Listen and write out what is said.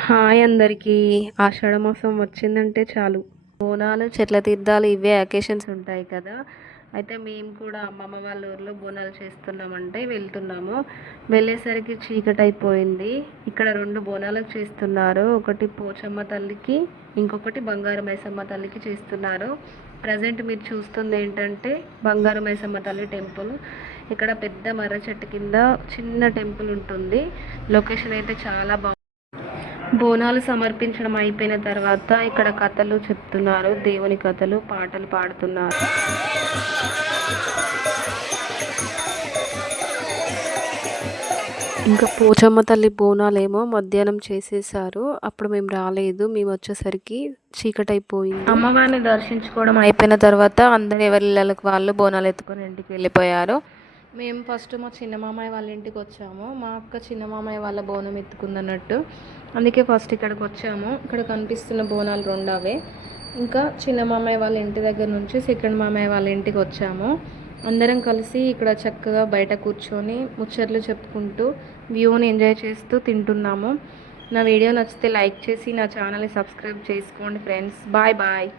Hi అందరికీ. ఆషాఢ మాసం వచ్చిందంటే చాలు బోనాలు, చెట్ల తీర్థాలు ఇవే అకేషన్స్ ఉంటాయి కదా. అయితే మేము కూడా అమ్మమ్మ వాళ్ళ ఊర్లో బోనాలు చేస్తున్నామంటే వెళ్తున్నాము. వెళ్ళేసరికి చీకటి అయిపోయింది. ఇక్కడ 2 బోనాలకు చేస్తున్నారు. ఒకటి పోచమ్మ తల్లికి, ఇంకొకటి బంగారు మైసమ్మ తల్లికి చేస్తున్నారు. ప్రజెంట్ మీరు చూస్తుంది ఏంటంటే బంగారు మైసమ్మ తల్లి టెంపుల్. ఇక్కడ పెద్ద మర్ర చెట్టు కింద చిన్న టెంపుల్ ఉంటుంది. లొకేషన్ అయితే చాలా బాగుంది. బోనాలు సమర్పించడం అయిపోయిన తర్వాత ఇక్కడ కథలు చెప్తున్నారు. దేవుని కథలు, పాటలు పాడుతున్నారు. ఇంకా పోచమ్మ తల్లి బోనాలేమో మధ్యాహ్నం చేసేసారు. అప్పుడు మేము రాలేదు. మేము వచ్చేసరికి చీకటైపోయింది. అమ్మవారిని దర్శించుకోవడం అయిపోయిన తర్వాత అందరూ ఎవరి ఇళ్ళకి వాళ్ళు బోనాలు ఎత్తుకొని ఇంటికి వెళ్ళిపోయారు. మేము ఫస్ట్ మా చిన్న మామయ్య వాళ్ళ ఇంటికి వచ్చాము. మా అక్క చిన్న మామయ్య వాళ్ళ బోనం ఎత్తుకుందన్నట్టు, అందుకే ఫస్ట్ ఇక్కడికి వచ్చాము. ఇక్కడ కనిపిస్తున్న బోనాలు 2 అవే. ఇంకా చిన్న మామయ్య వాళ్ళ ఇంటి దగ్గర నుంచి సెకండ్ మామయ్య వాళ్ళ ఇంటికి వచ్చాము. అందరం కలిసి ఇక్కడ చక్కగా బయట కూర్చొని ముచ్చట్లు చెప్పుకుంటూ వ్యూని ఎంజాయ్ చేస్తూ తింటున్నాము. నా వీడియో నచ్చితే లైక్ చేసి నా ఛానల్ని సబ్స్క్రైబ్ చేసుకోండి ఫ్రెండ్స్. Bye bye.